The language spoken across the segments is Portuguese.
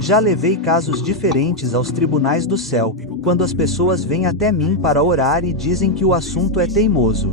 Já levei casos diferentes aos tribunais do céu, quando as pessoas vêm até mim para orar e dizem que o assunto é teimoso.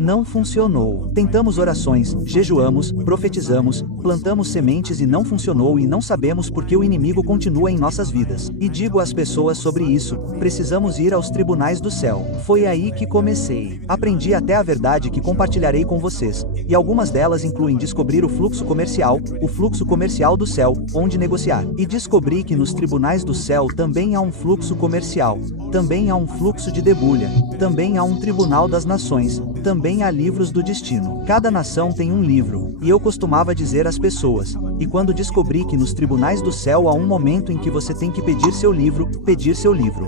Não funcionou. Tentamos orações, jejuamos, profetizamos, plantamos sementes e não funcionou e não sabemos por que o inimigo continua em nossas vidas. E digo às pessoas sobre isso, precisamos ir aos tribunais do céu. Foi aí que comecei. Aprendi até a verdade que compartilharei com vocês, e algumas delas incluem descobrir o fluxo comercial do céu, onde negociar. E descobri que nos tribunais do céu também há um fluxo comercial, também há um fluxo de debulha, também há um tribunal das nações, também há livros do destino. Cada nação tem um livro, e eu costumava dizer às pessoas, e quando descobri que nos tribunais do céu há um momento em que você tem que pedir seu livro.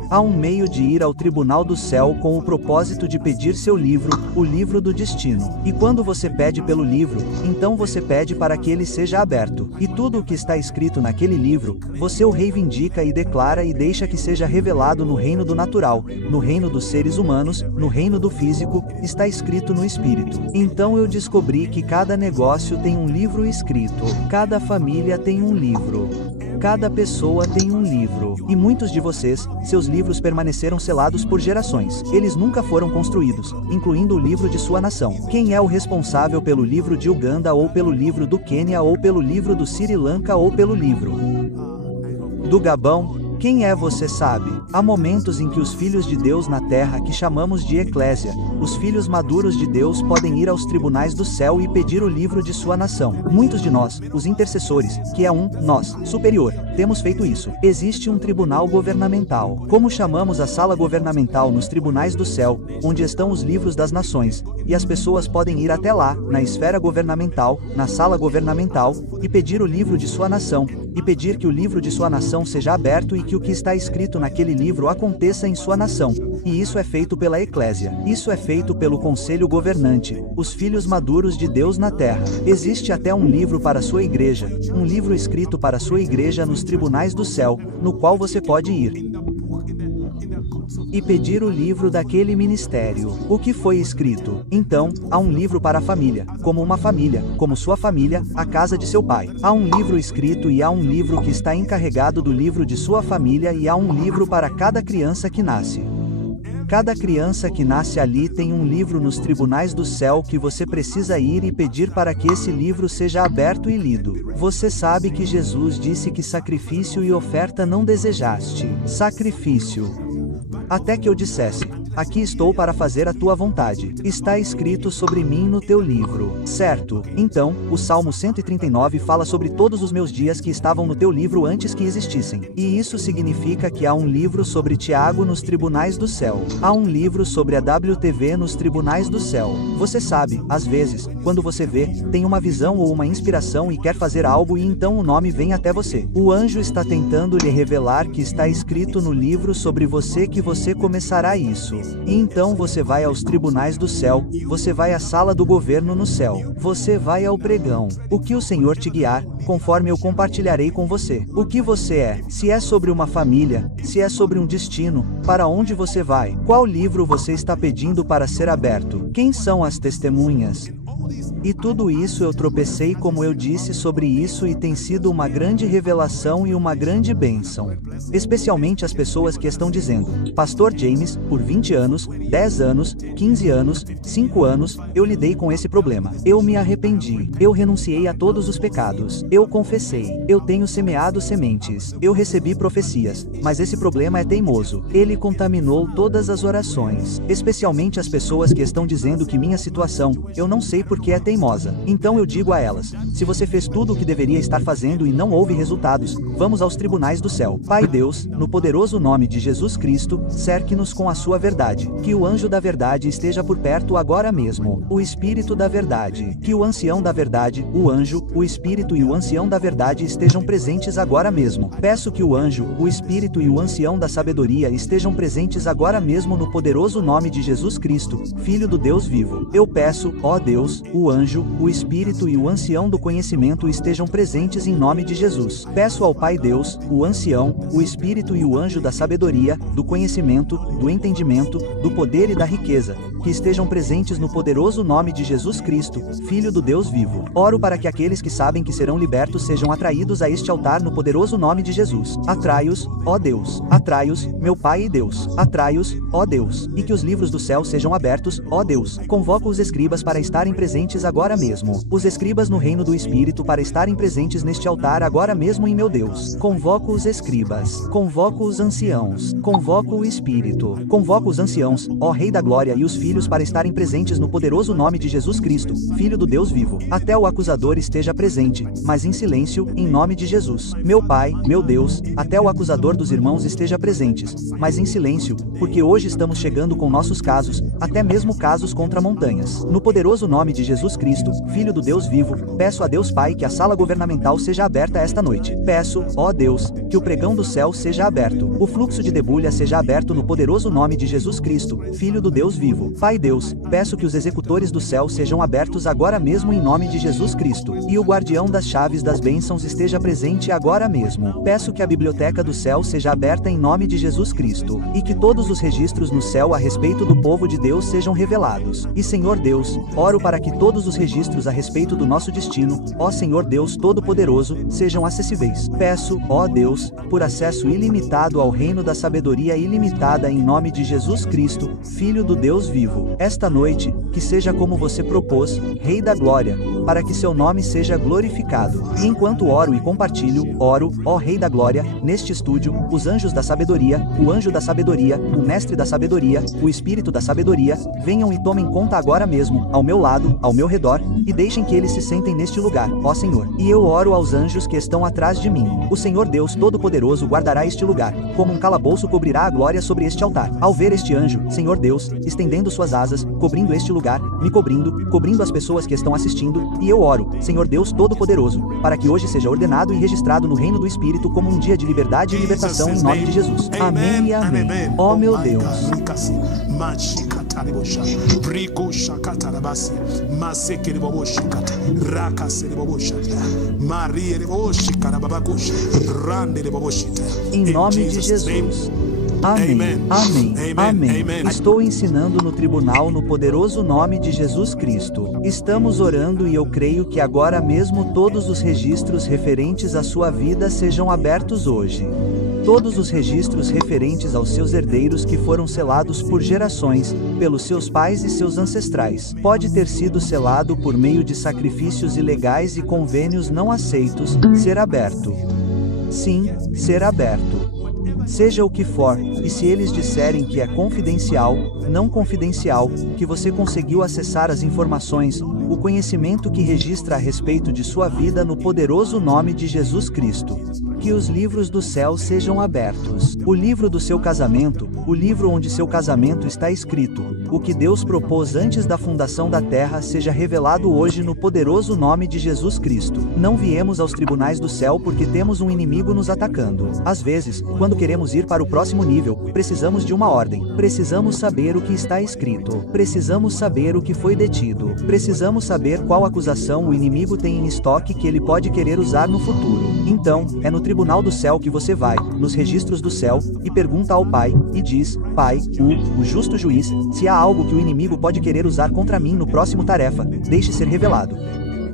Há um meio de ir ao tribunal do céu com o propósito de pedir seu livro, o livro do destino. E quando você pede pelo livro, então você pede para que ele seja aberto. E tudo o que está escrito naquele livro, você o reivindica e declara e deixa que seja revelado no reino do natural, no reino dos seres humanos, no reino do físico, está escrito no espírito. Então eu descobri que cada negócio tem um livro escrito, cada família tem um livro, cada pessoa tem um livro. E muitos de vocês, seus livros permaneceram selados por gerações. Eles nunca foram construídos, incluindo o livro de sua nação. Quem é o responsável pelo livro de Uganda ou pelo livro do Quênia ou pelo livro do Sri Lanka ou pelo livro do Gabão? Quem é você sabe? Há momentos em que os filhos de Deus na terra que chamamos de eclésia, os filhos maduros de Deus podem ir aos tribunais do céu e pedir o livro de sua nação. Muitos de nós, os intercessores, que é nós, superior, temos feito isso. Existe um tribunal governamental. Como chamamos a sala governamental nos tribunais do céu, onde estão os livros das nações, e as pessoas podem ir até lá, na esfera governamental, na sala governamental, e pedir o livro de sua nação, e pedir que o livro de sua nação seja aberto e que o que está escrito naquele livro aconteça em sua nação. E isso é feito pela eclésia. Isso é feito pelo conselho governante, os filhos maduros de Deus na terra. Existe até um livro para sua igreja, um livro escrito para sua igreja nos tribunais do céu, no qual você pode ir e pedir o livro daquele ministério. O que foi escrito? Então, há um livro para a família, como uma família, como sua família, a casa de seu pai. Há um livro escrito e há um livro que está encarregado do livro de sua família e há um livro para cada criança que nasce. Cada criança que nasce ali tem um livro nos tribunais do céu que você precisa ir e pedir para que esse livro seja aberto e lido. Você sabe que Jesus disse que sacrifício e oferta não desejaste. Sacrifício. Até que eu dissesse, aqui estou para fazer a tua vontade. Está escrito sobre mim no teu livro. Certo? Então, o Salmo 139 fala sobre todos os meus dias que estavam no teu livro antes que existissem. E isso significa que há um livro sobre Tiago nos tribunais do céu. Há um livro sobre a WTV nos tribunais do céu. Você sabe, às vezes, quando você vê, tem uma visão ou uma inspiração e quer fazer algo e então o nome vem até você. O anjo está tentando lhe revelar que está escrito no livro sobre você que você começará isso. E então você vai aos tribunais do céu, você vai à sala do governo no céu, você vai ao pregão. O que o Senhor te guiar, conforme eu compartilharei com você. O que você é, se é sobre uma família, se é sobre um destino, para onde você vai, qual livro você está pedindo para ser aberto, quem são as testemunhas. E tudo isso eu tropecei como eu disse sobre isso e tem sido uma grande revelação e uma grande bênção. Especialmente as pessoas que estão dizendo, Pastor James, por 20 anos, 10 anos, 15 anos, 5 anos, eu lidei com esse problema. Eu me arrependi. Eu renunciei a todos os pecados. Eu confessei. Eu tenho semeado sementes. Eu recebi profecias. Mas esse problema é teimoso. Ele contaminou todas as orações. Especialmente as pessoas que estão dizendo que minha situação, eu não sei porque é teimosa. Então eu digo a elas, se você fez tudo o que deveria estar fazendo e não houve resultados, vamos aos tribunais do céu. Pai Deus, no poderoso nome de Jesus Cristo, cerque-nos com a sua verdade. Que o anjo da verdade esteja por perto agora mesmo. O Espírito da verdade. Que o ancião da verdade, o anjo, o Espírito e o ancião da verdade estejam presentes agora mesmo. Peço que o anjo, o Espírito e o ancião da sabedoria estejam presentes agora mesmo no poderoso nome de Jesus Cristo, Filho do Deus vivo. Eu peço, ó Deus, o anjo, anjo, o Espírito e o ancião do conhecimento estejam presentes em nome de Jesus. Peço ao Pai Deus, o ancião, o Espírito e o anjo da sabedoria, do conhecimento, do entendimento, do poder e da riqueza, que estejam presentes no poderoso nome de Jesus Cristo, Filho do Deus vivo. Oro para que aqueles que sabem que serão libertos sejam atraídos a este altar no poderoso nome de Jesus. Atrai-os, ó Deus. Atrai-os, meu Pai e Deus. Atrai-os, ó Deus. E que os livros do céu sejam abertos, ó Deus. Convoco os escribas para estarem presentes agora mesmo. Os escribas no reino do Espírito para estarem presentes neste altar agora mesmo em meu Deus. Convoco os escribas. Convoco os anciãos. Convoco o Espírito. Convoco os anciãos, ó Rei da Glória e os filhos para estarem presentes no poderoso nome de Jesus Cristo, Filho do Deus vivo. Até o acusador esteja presente, mas em silêncio, em nome de Jesus. Meu Pai, meu Deus, até o acusador dos irmãos esteja presentes, mas em silêncio, porque hoje estamos chegando com nossos casos, até mesmo casos contra montanhas. No poderoso nome de Jesus Cristo, Filho do Deus vivo, peço a Deus Pai que a sala governamental seja aberta esta noite. Peço, ó Deus, que o pregão do céu seja aberto. O fluxo de debulha seja aberto no poderoso nome de Jesus Cristo, Filho do Deus vivo. Pai Deus, peço que os executores do céu sejam abertos agora mesmo em nome de Jesus Cristo, e o guardião das chaves das bênçãos esteja presente agora mesmo. Peço que a biblioteca do céu seja aberta em nome de Jesus Cristo, e que todos os registros no céu a respeito do povo de Deus sejam revelados. E Senhor Deus, oro para que todos os registros a respeito do nosso destino, ó Senhor Deus Todo-Poderoso, sejam acessíveis. Peço, ó Deus, por acesso ilimitado ao reino da sabedoria ilimitada em nome de Jesus Cristo, Filho do Deus vivo. Esta noite, que seja como você propôs, Rei da Glória, para que seu nome seja glorificado. E enquanto oro e compartilho, oro, ó Rei da Glória, neste estúdio, os anjos da sabedoria, o anjo da sabedoria, o mestre da sabedoria, o espírito da sabedoria, venham e tomem conta agora mesmo, ao meu lado, ao meu redor, e deixem que eles se sentem neste lugar, ó Senhor. E eu oro aos anjos que estão atrás de mim. O Senhor Deus Todo-Poderoso guardará este lugar, como um calabouço cobrirá a glória sobre este altar. Ao ver este anjo, Senhor Deus, estendendo suas asas, cobrindo este lugar, me cobrindo as pessoas que estão assistindo, e eu oro, Senhor Deus Todo-Poderoso, para que hoje seja ordenado e registrado no reino do Espírito como um dia de liberdade e libertação em nome de Jesus. Amém e amém. Ó meu Deus. Em nome de Jesus. Amém, amém, amém. Estou ensinando no tribunal no poderoso nome de Jesus Cristo. Estamos orando e eu creio que agora mesmo todos os registros referentes à sua vida sejam abertos hoje. Todos os registros referentes aos seus herdeiros que foram selados por gerações, pelos seus pais e seus ancestrais. Pode ter sido selado por meio de sacrifícios ilegais e convênios não aceitos, ser aberto. Sim, ser aberto. Seja o que for, e se eles disserem que é confidencial, não confidencial, que você conseguiu acessar as informações, o conhecimento que registra a respeito de sua vida no poderoso nome de Jesus Cristo. Que os livros do céu sejam abertos. O livro do seu casamento, o livro onde seu casamento está escrito, o que Deus propôs antes da fundação da terra seja revelado hoje no poderoso nome de Jesus Cristo. Não viemos aos tribunais do céu porque temos um inimigo nos atacando. Às vezes, quando queremos ir para o próximo nível, precisamos de uma ordem. Precisamos saber o que está escrito. Precisamos saber o que foi detido. Precisamos saber qual acusação o inimigo tem em estoque que ele pode querer usar no futuro. Então, é no tribunal do céu que você vai, nos registros do céu, e pergunta ao Pai, e diz, Pai, o justo juiz, se há algo que o inimigo pode querer usar contra mim no próximo tarefa, deixe ser revelado.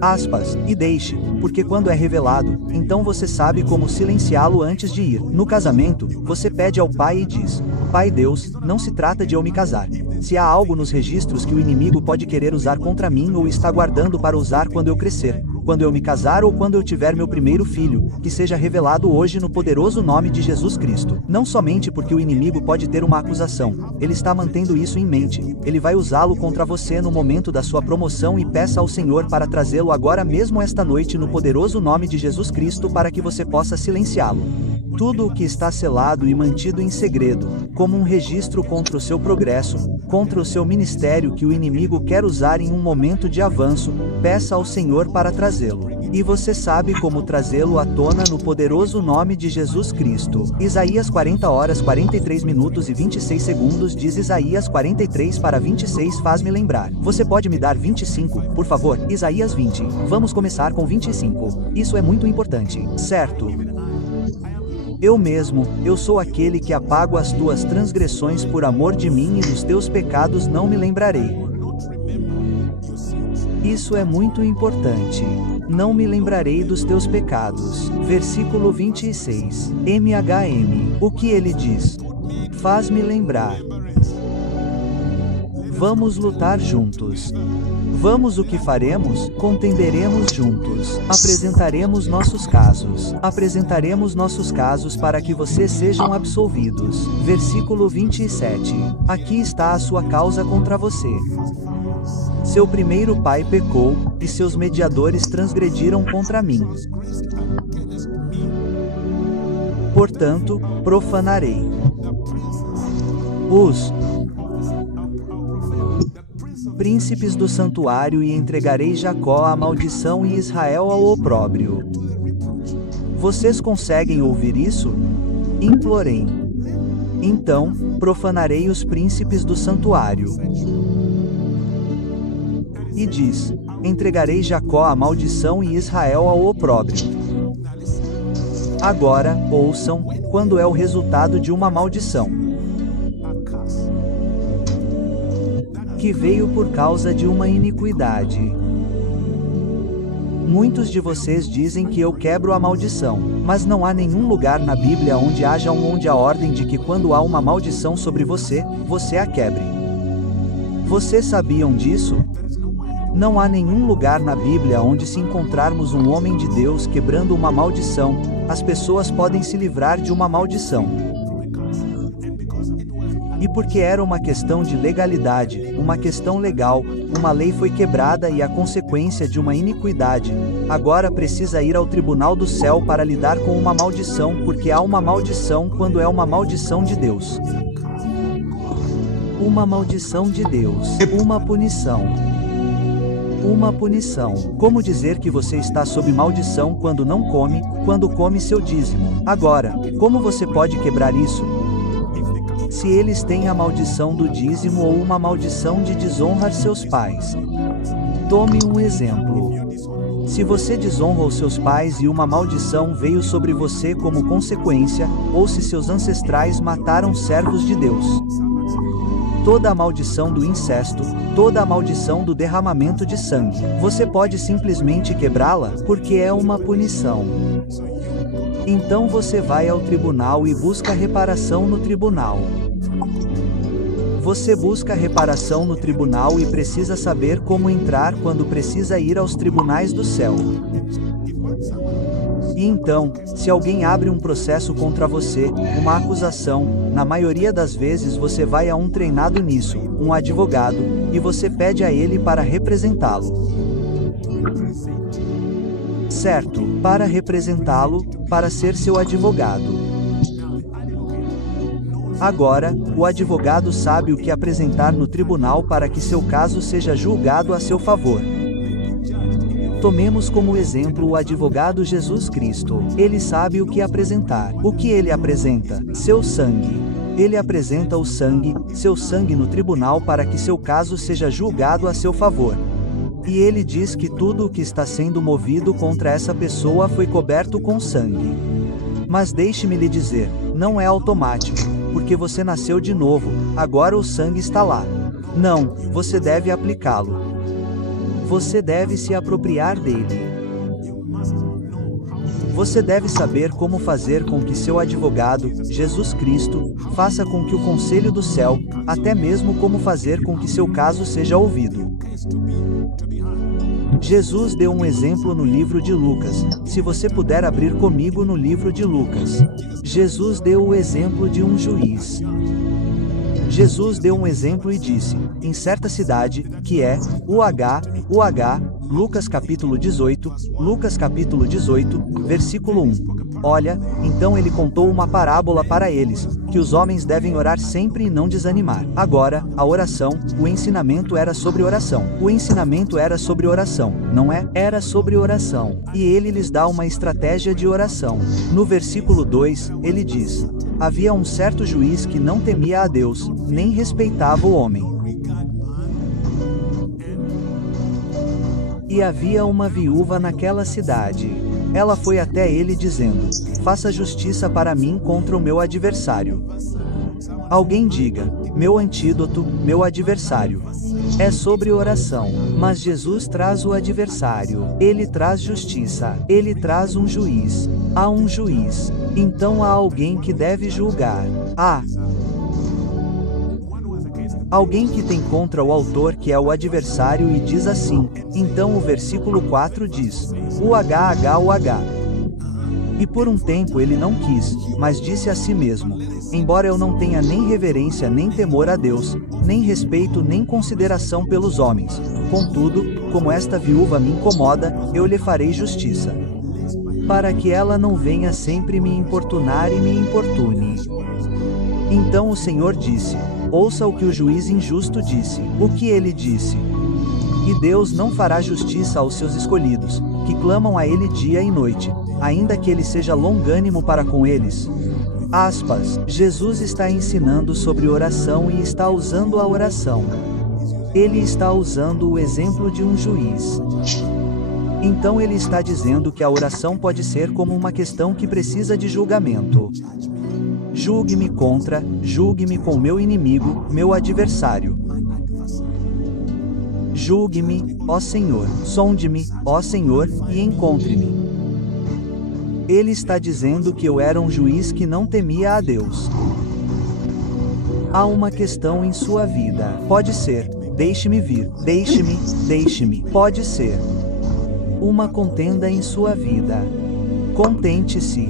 Aspas, e deixe, porque quando é revelado, então você sabe como silenciá-lo antes de ir. No casamento, você pede ao Pai e diz, Pai Deus, não se trata de eu me casar. Se há algo nos registros que o inimigo pode querer usar contra mim ou está guardando para usar quando eu crescer, quando eu me casar ou quando eu tiver meu primeiro filho, que seja revelado hoje no poderoso nome de Jesus Cristo. Não somente porque o inimigo pode ter uma acusação, ele está mantendo isso em mente, ele vai usá-lo contra você no momento da sua promoção e peça ao Senhor para trazê-lo agora mesmo esta noite no poderoso nome de Jesus Cristo para que você possa silenciá-lo. Tudo o que está selado e mantido em segredo, como um registro contra o seu progresso, contra o seu ministério que o inimigo quer usar em um momento de avanço, peça ao Senhor para trazê-lo. E você sabe como trazê-lo à tona no poderoso nome de Jesus Cristo. Isaías 40 horas 43 minutos e 26 segundos diz Isaías 43 para 26 faz-me lembrar. Você pode me dar 25, por favor? Isaías 20. Vamos começar com 25. Isso é muito importante, certo? Eu sou aquele que apago as tuas transgressões por amor de mim e dos teus pecados não me lembrarei. Isso é muito importante. Não me lembrarei dos teus pecados. Versículo 26. MHM. O que ele diz? Faz-me lembrar. Vamos lutar juntos. Vamos, o que faremos? Contenderemos juntos. Apresentaremos nossos casos. Apresentaremos nossos casos para que vocês sejam absolvidos. Versículo 27. Aqui está a sua causa contra você. Seu primeiro pai pecou, e seus mediadores transgrediram contra mim. Portanto, profanarei os príncipes do santuário e entregarei Jacó à maldição e Israel ao opróbrio. Vocês conseguem ouvir isso? Implorei. Então, profanarei os príncipes do santuário. E diz: entregarei Jacó à maldição e Israel ao opróbrio. Agora, ouçam, quando é o resultado de uma maldição que veio por causa de uma iniquidade. Muitos de vocês dizem que eu quebro a maldição, mas não há nenhum lugar na Bíblia onde haja a ordem de que quando há uma maldição sobre você, você a quebre. Vocês sabiam disso? Não há nenhum lugar na Bíblia onde, se encontrarmos um homem de Deus quebrando uma maldição, as pessoas podem se livrar de uma maldição. E porque era uma questão de legalidade, uma questão legal, uma lei foi quebrada e a consequência de uma iniquidade, agora precisa ir ao tribunal do céu para lidar com uma maldição, porque há uma maldição quando é uma maldição de Deus. Uma maldição de Deus. Uma punição. Uma punição. Como dizer que você está sob maldição quando não come, quando come seu dízimo? Agora, como você pode quebrar isso? Se eles têm a maldição do dízimo ou uma maldição de desonrar seus pais. Tome um exemplo. Se você desonra os seus pais e uma maldição veio sobre você como consequência, ou se seus ancestrais mataram servos de Deus. Toda a maldição do incesto, toda a maldição do derramamento de sangue, você pode simplesmente quebrá-la, porque é uma punição. Então você vai ao tribunal e busca reparação no tribunal. Você busca reparação no tribunal e precisa saber como entrar quando precisa ir aos tribunais do céu. E então, se alguém abre um processo contra você, uma acusação, na maioria das vezes você vai a um treinado nisso, um advogado, e você pede a ele para representá-lo. Certo, para representá-lo, para ser seu advogado. Agora, o advogado sabe o que apresentar no tribunal para que seu caso seja julgado a seu favor. Tomemos como exemplo o advogado Jesus Cristo. Ele sabe o que apresentar. O que ele apresenta? Seu sangue. Ele apresenta o sangue, seu sangue no tribunal para que seu caso seja julgado a seu favor. E ele diz que tudo o que está sendo movido contra essa pessoa foi coberto com sangue. Mas deixe-me lhe dizer, não é automático, porque você nasceu de novo, agora o sangue está lá. Não, você deve aplicá-lo. Você deve se apropriar dele. Você deve saber como fazer com que seu advogado, Jesus Cristo, faça com que o conselho do céu, até mesmo como fazer com que seu caso seja ouvido. Jesus deu um exemplo no livro de Lucas, se você puder abrir comigo no livro de Lucas. Jesus deu o exemplo de um juiz. Jesus deu um exemplo e disse, em certa cidade, que é, Lucas capítulo 18, versículo 1. Olha, então ele contou uma parábola para eles, que os homens devem orar sempre e não desanimar. Agora, a oração, o ensinamento era sobre oração. O ensinamento era sobre oração, não é? Era sobre oração. E ele lhes dá uma estratégia de oração. No versículo 2, ele diz: havia um certo juiz que não temia a Deus, nem respeitava o homem. E havia uma viúva naquela cidade. Ela foi até ele dizendo: faça justiça para mim contra o meu adversário. Alguém diga: meu antídoto, meu adversário. É sobre oração. Mas Jesus traz o adversário. Ele traz justiça. Ele traz um juiz. Há um juiz. Então há alguém que deve julgar. Alguém que tem contra o autor que é o adversário e diz assim. Então o versículo 4 diz: o H. E por um tempo ele não quis, mas disse a si mesmo: embora eu não tenha nem reverência nem temor a Deus, nem respeito nem consideração pelos homens, contudo, como esta viúva me incomoda, eu lhe farei justiça, para que ela não venha sempre me importunar e me importune. Então o Senhor disse: ouça o que o juiz injusto disse. O que ele disse? E Deus não fará justiça aos seus escolhidos, que clamam a ele dia e noite, ainda que ele seja longânimo para com eles. Jesus está ensinando sobre oração e está usando a oração. Ele está usando o exemplo de um juiz. Então ele está dizendo que a oração pode ser como uma questão que precisa de julgamento. Julgue-me com meu inimigo, meu adversário. Julgue-me, ó Senhor, sonde-me, ó Senhor, e encontre-me. Ele está dizendo que eu era um juiz que não temia a Deus. Há uma questão em sua vida. Pode ser: deixe-me vir, deixe-me. Pode ser uma contenda em sua vida. Contente-se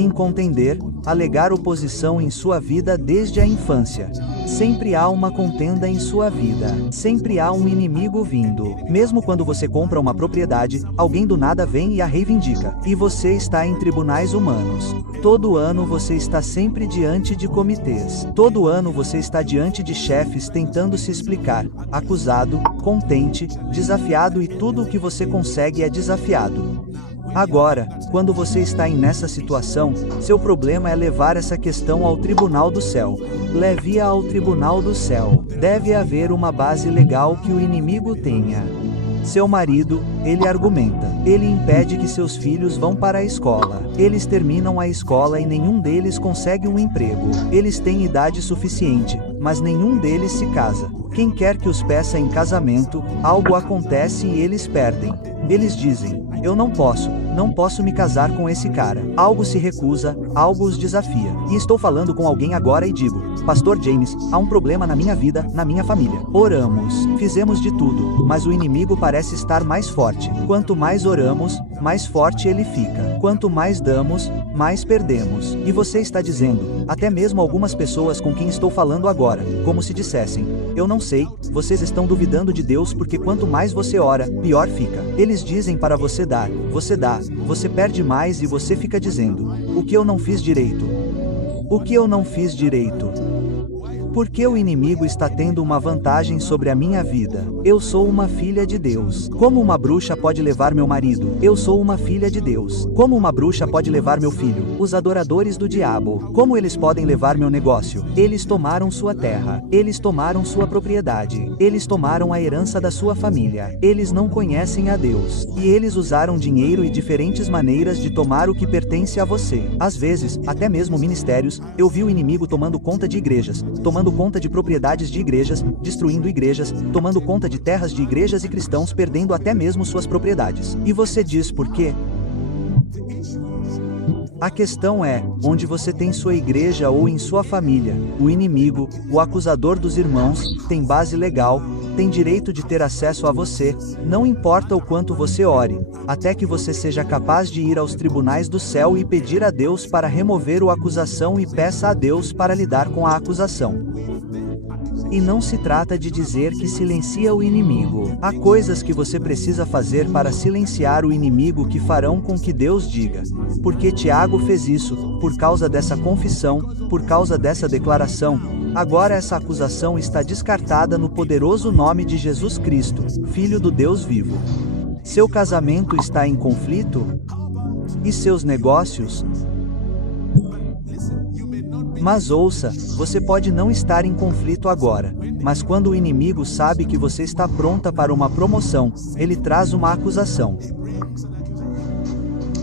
em contender, alegar oposição em sua vida desde a infância. Sempre há uma contenda em sua vida. Sempre há um inimigo vindo. Mesmo quando você compra uma propriedade, alguém do nada vem e a reivindica. E você está em tribunais humanos. Todo ano você está sempre diante de comitês. Todo ano você está diante de chefes tentando se explicar. Acusado, contente, desafiado, e tudo o que você consegue é desafiado. Agora, quando você está nessa situação, seu problema é levar essa questão ao tribunal do céu. Leve-a ao tribunal do céu. Deve haver uma base legal que o inimigo tenha. Seu marido, ele argumenta. Ele impede que seus filhos vão para a escola. Eles terminam a escola e nenhum deles consegue um emprego. Eles têm idade suficiente, mas nenhum deles se casa. Quem quer que os peça em casamento, algo acontece e eles perdem. Eles dizem: eu não posso me casar com esse cara. Algo se recusa, algo os desafia. E estou falando com alguém agora e digo: Pastor James, há um problema na minha vida, na minha família. Oramos, fizemos de tudo, mas o inimigo parece estar mais forte. Quanto mais oramos, mais forte ele fica. Quanto mais damos, mais perdemos. E você está dizendo, até mesmo algumas pessoas com quem estou falando agora, como se dissessem: eu não sei, vocês estão duvidando de Deus porque quanto mais você ora, pior fica. Eles dizem para você dar, você dá, você perde mais e você fica dizendo: o que eu não fiz direito? O que eu não fiz direito? Porque o inimigo está tendo uma vantagem sobre a minha vida. Eu sou uma filha de Deus. Como uma bruxa pode levar meu marido? Eu sou uma filha de Deus. Como uma bruxa pode levar meu filho? Os adoradores do diabo. Como eles podem levar meu negócio? Eles tomaram sua terra. Eles tomaram sua propriedade. Eles tomaram a herança da sua família. Eles não conhecem a Deus. E eles usaram dinheiro e diferentes maneiras de tomar o que pertence a você. Às vezes, até mesmo ministérios, eu vi o inimigo tomando conta de igrejas, tomando conta de propriedades de igrejas, destruindo igrejas, tomando conta de terras de igrejas e cristãos, perdendo até mesmo suas propriedades. E você diz por quê? A questão é, onde você tem sua igreja ou em sua família, o inimigo, o acusador dos irmãos, tem base legal, tem direito de ter acesso a você, não importa o quanto você ore, até que você seja capaz de ir aos tribunais do céu e pedir a Deus para remover a acusação e peça a Deus para lidar com a acusação. E não se trata de dizer que silencia o inimigo. Há coisas que você precisa fazer para silenciar o inimigo que farão com que Deus diga. Porque Tiago fez isso, por causa dessa confissão, por causa dessa declaração. Agora essa acusação está descartada no poderoso nome de Jesus Cristo, Filho do Deus vivo. Seu casamento está em conflito? E seus negócios? Mas ouça, você pode não estar em conflito agora, mas quando o inimigo sabe que você está pronta para uma promoção, ele traz uma acusação.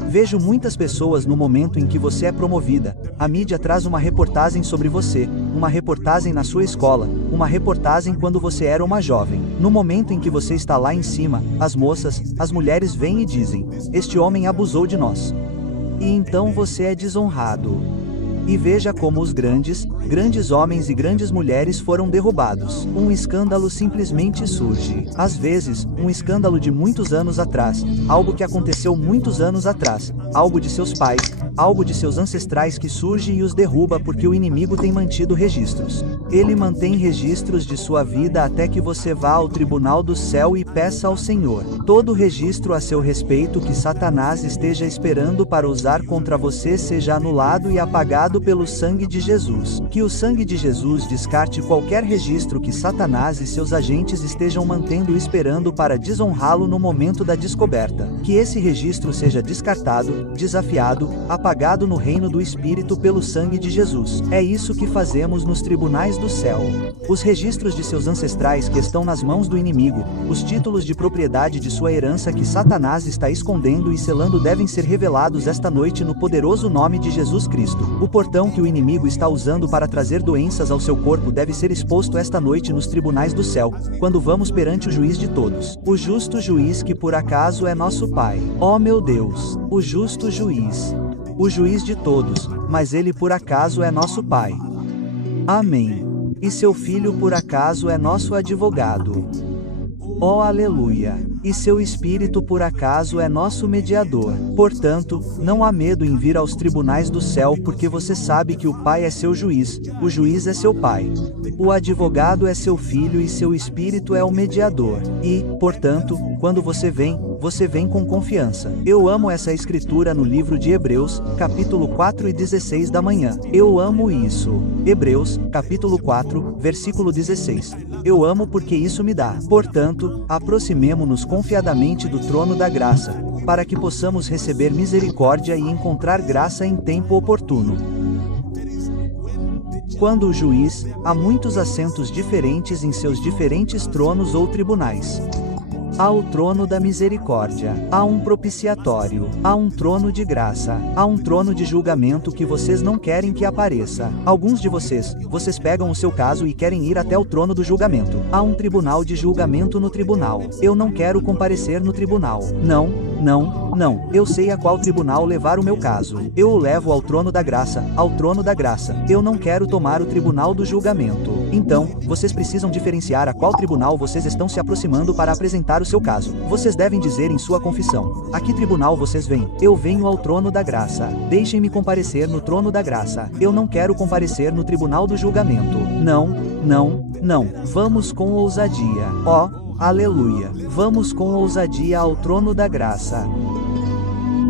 Vejo muitas pessoas no momento em que você é promovida, a mídia traz uma reportagem sobre você, uma reportagem na sua escola, uma reportagem quando você era uma jovem. No momento em que você está lá em cima, as moças, as mulheres vêm e dizem: este homem abusou de nós. E então você é desonrado. E veja como os grandes homens e grandes mulheres foram derrubados. Um escândalo simplesmente surge. Às vezes, um escândalo de muitos anos atrás, algo que aconteceu muitos anos atrás, algo de seus pais, algo de seus ancestrais que surge e os derruba porque o inimigo tem mantido registros. Ele mantém registros de sua vida até que você vá ao tribunal do céu e peça ao Senhor todo registro a seu respeito que Satanás esteja esperando para usar contra você seja anulado e apagado pelo sangue de Jesus. Que o sangue de Jesus descarte qualquer registro que Satanás e seus agentes estejam mantendo esperando para desonrá-lo no momento da descoberta. Que esse registro seja descartado, desafiado, apagado no reino do Espírito pelo sangue de Jesus. É isso que fazemos nos tribunais do céu. Os registros de seus ancestrais que estão nas mãos do inimigo, os títulos de propriedade de sua herança que Satanás está escondendo e selando devem ser revelados esta noite no poderoso nome de Jesus Cristo. O portão que o inimigo está usando para trazer doenças ao seu corpo deve ser exposto esta noite nos tribunais do céu, quando vamos perante o juiz de todos. O justo juiz que por acaso é nosso Pai. Oh meu Deus, o justo juiz. O juiz de todos, mas ele por acaso é nosso Pai. Amém. E seu Filho por acaso é nosso advogado. Oh aleluia! E seu Espírito por acaso é nosso mediador. Portanto, não há medo em vir aos tribunais do céu porque você sabe que o Pai é seu juiz, o juiz é seu Pai. O advogado é seu Filho e seu Espírito é o mediador. E, portanto, quando você vem com confiança. Eu amo essa escritura no livro de Hebreus, capítulo 4 e 16 da manhã. Eu amo isso. Hebreus, capítulo 4, versículo 16. Eu amo porque isso me dá. Portanto, aproximemo-nos confiadamente do trono da graça, para que possamos receber misericórdia e encontrar graça em tempo oportuno. Quando o juiz, há muitos assentos diferentes em seus diferentes tronos ou tribunais. Há o trono da misericórdia, há um propiciatório, há um trono de graça, há um trono de julgamento que vocês não querem que apareça. Alguns de vocês pegam o seu caso e querem ir até o trono do julgamento. Há um tribunal de julgamento no tribunal. Eu não quero comparecer no tribunal. Não. Eu sei a qual tribunal levar o meu caso. Eu o levo ao trono da graça, ao trono da graça. Eu não quero tomar o tribunal do julgamento. Então, vocês precisam diferenciar a qual tribunal vocês estão se aproximando para apresentar o seu caso. Vocês devem dizer em sua confissão: a que tribunal vocês vêm? Eu venho ao trono da graça. Deixem-me comparecer no trono da graça. Eu não quero comparecer no tribunal do julgamento. Não. Vamos com ousadia. Aleluia. Vamos com ousadia ao trono da graça.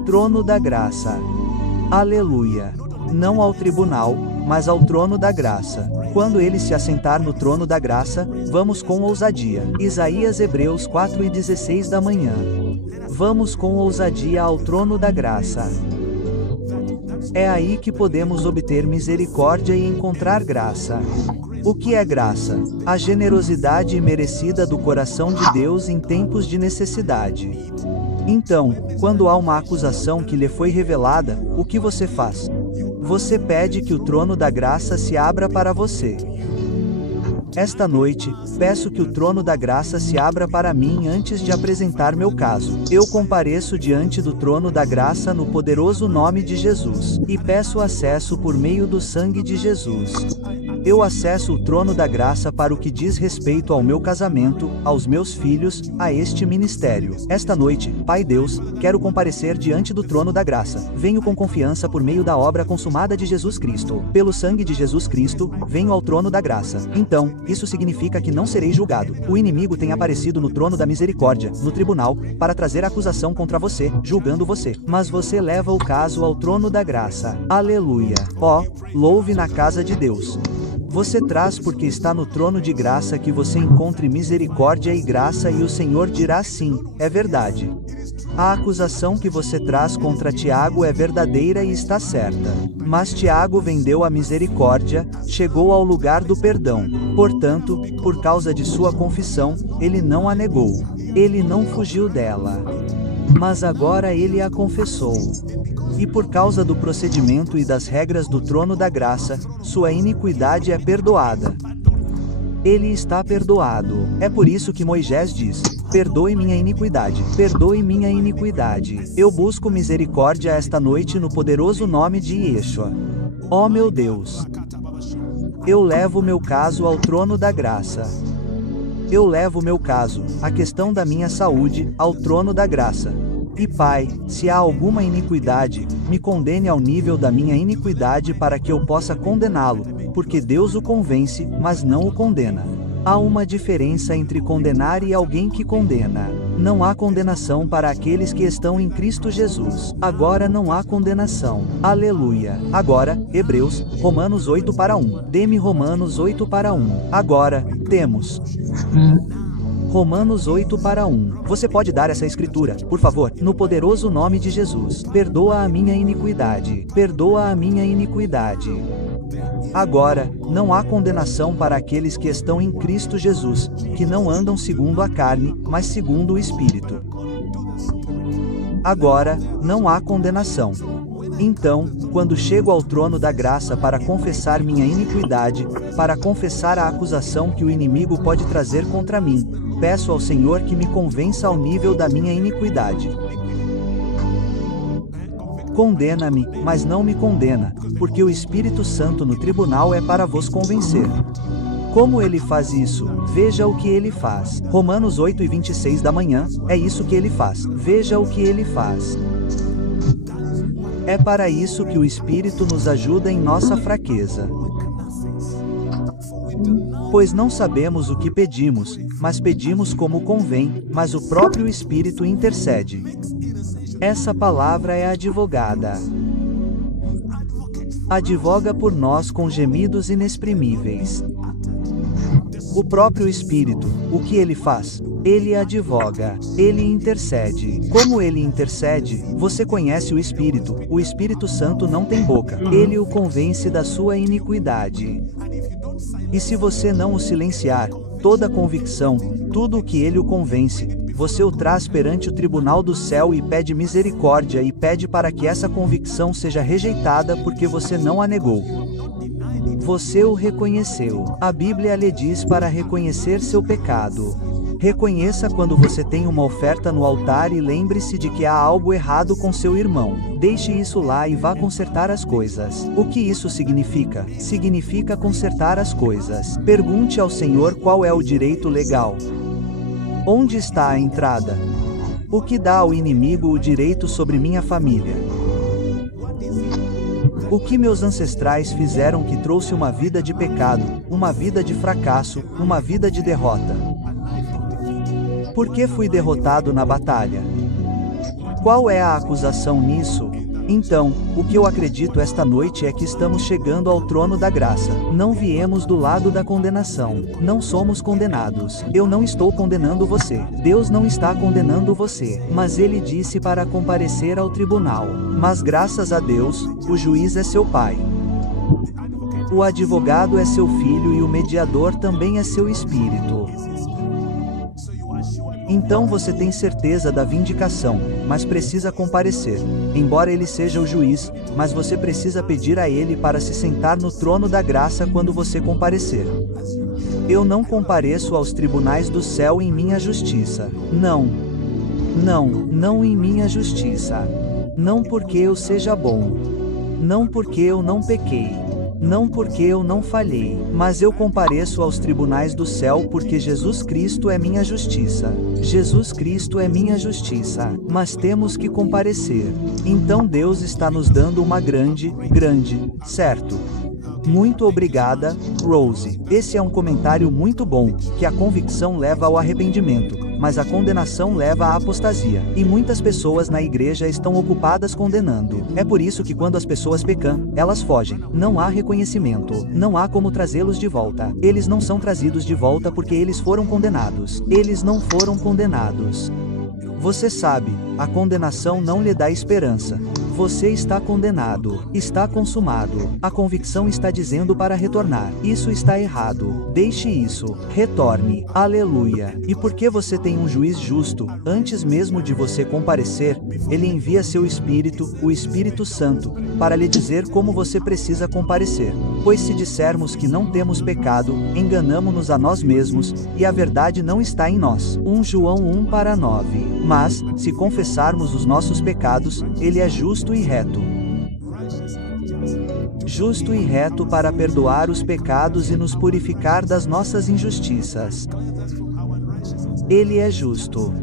Trono da graça. Aleluia. Não ao tribunal, mas ao trono da graça. Quando ele se assentar no trono da graça, vamos com ousadia. Isaías Hebreus 4 e 16 da manhã. Vamos com ousadia ao trono da graça. É aí que podemos obter misericórdia e encontrar graça. O que é graça? A generosidade imerecida do coração de Deus em tempos de necessidade. Então, quando há uma acusação que lhe foi revelada, o que você faz? Você pede que o trono da graça se abra para você. Esta noite, peço que o trono da graça se abra para mim antes de apresentar meu caso. Eu compareço diante do trono da graça no poderoso nome de Jesus, e peço acesso por meio do sangue de Jesus. Eu acesso o trono da graça para o que diz respeito ao meu casamento, aos meus filhos, a este ministério. Esta noite, Pai Deus, quero comparecer diante do trono da graça. Venho com confiança por meio da obra consumada de Jesus Cristo. Pelo sangue de Jesus Cristo, venho ao trono da graça. Então, isso significa que não serei julgado. O inimigo tem aparecido no trono da misericórdia, no tribunal, para trazer acusação contra você, julgando você. Mas você leva o caso ao trono da graça. Aleluia. Ó, louve na casa de Deus. Você traz porque está no trono de graça que você encontre misericórdia e graça e o Senhor dirá sim, é verdade. A acusação que você traz contra Tiago é verdadeira e está certa. Mas Tiago vendeu a misericórdia, chegou ao lugar do perdão. Portanto, por causa de sua confissão, ele não a negou. Ele não fugiu dela. Mas agora ele a confessou. E por causa do procedimento e das regras do trono da graça, sua iniquidade é perdoada. Ele está perdoado. É por isso que Moisés diz: perdoe minha iniquidade, perdoe minha iniquidade. Eu busco misericórdia esta noite no poderoso nome de Yeshua. Ó meu Deus! Eu levo meu caso ao trono da graça. Eu levo meu caso, a questão da minha saúde, ao trono da graça. E Pai, se há alguma iniquidade, me condene ao nível da minha iniquidade para que eu possa condená-lo, porque Deus o convence, mas não o condena. Há uma diferença entre condenar e alguém que condena. Não há condenação para aqueles que estão em Cristo Jesus. Agora não há condenação. Aleluia. Agora, Hebreus, Romanos 8:1. Dê-me Romanos 8:1. Agora, temos Romanos 8:1. Você pode dar essa escritura, por favor, no poderoso nome de Jesus. Perdoa a minha iniquidade. Perdoa a minha iniquidade. Agora, não há condenação para aqueles que estão em Cristo Jesus, que não andam segundo a carne, mas segundo o Espírito. Agora, não há condenação. Então, quando chego ao trono da graça para confessar minha iniquidade, para confessar a acusação que o inimigo pode trazer contra mim, peço ao Senhor que me convença ao nível da minha iniquidade. Condena-me, mas não me condena, porque o Espírito Santo no tribunal é para vos convencer. Como ele faz isso? Veja o que ele faz. Romanos 8:26 da manhã, é isso que ele faz. Veja o que ele faz. É para isso que o Espírito nos ajuda em nossa fraqueza. Pois não sabemos o que pedimos, mas pedimos como convém, mas o próprio Espírito intercede. Essa palavra é advogada. Advoga por nós com gemidos inexprimíveis. O próprio Espírito, o que ele faz? Ele advoga, ele intercede. Como ele intercede? Você conhece o Espírito Santo não tem boca. Ele o convence da sua iniquidade. E se você não o silenciar, toda convicção, tudo o que ele o convence, você o traz perante o tribunal do céu e pede misericórdia e pede para que essa convicção seja rejeitada porque você não a negou. Você o reconheceu. A Bíblia lhe diz para reconhecer seu pecado. Reconheça quando você tem uma oferta no altar e lembre-se de que há algo errado com seu irmão. Deixe isso lá e vá consertar as coisas. O que isso significa? Significa consertar as coisas. Pergunte ao Senhor qual é o direito legal. Onde está a entrada? O que dá ao inimigo o direito sobre minha família? O que meus ancestrais fizeram que trouxe uma vida de pecado, uma vida de fracasso, uma vida de derrota? Por que fui derrotado na batalha? Qual é a acusação nisso? Então, o que eu acredito esta noite é que estamos chegando ao trono da graça. Não viemos do lado da condenação. Não somos condenados. Eu não estou condenando você. Deus não está condenando você. Mas ele disse para comparecer ao tribunal. Mas graças a Deus, o juiz é seu pai. O advogado é seu filho e o mediador também é seu espírito. Então você tem certeza da vindicação, mas precisa comparecer. Embora ele seja o juiz, mas você precisa pedir a ele para se sentar no trono da graça quando você comparecer. Eu não compareço aos tribunais do céu em minha justiça. Não em minha justiça. Não porque eu seja bom. Não porque eu não pequei. Não porque eu não falhei, mas eu compareço aos tribunais do céu porque Jesus Cristo é minha justiça. Jesus Cristo é minha justiça, mas temos que comparecer. Então Deus está nos dando uma grande, certo? Muito obrigada, Rose. Esse é um comentário muito bom, que a convicção leva ao arrependimento, mas a condenação leva à apostasia. E muitas pessoas na igreja estão ocupadas condenando. É por isso que quando as pessoas pecam, elas fogem. Não há reconhecimento. Não há como trazê-los de volta. Eles não são trazidos de volta porque eles foram condenados. Eles não foram condenados. Você sabe, a condenação não lhe dá esperança. Você está condenado, está consumado. A convicção está dizendo para retornar. Isso está errado. Deixe isso. Retorne. Aleluia. E porque você tem um juiz justo, antes mesmo de você comparecer, ele envia seu Espírito, o Espírito Santo, para lhe dizer como você precisa comparecer. Pois se dissermos que não temos pecado, enganamo-nos a nós mesmos, e a verdade não está em nós. 1 João 1:9. Mas, se confessarmos os nossos pecados, ele é justo e reto. Justo e reto para perdoar os pecados e nos purificar das nossas injustiças. Ele é justo.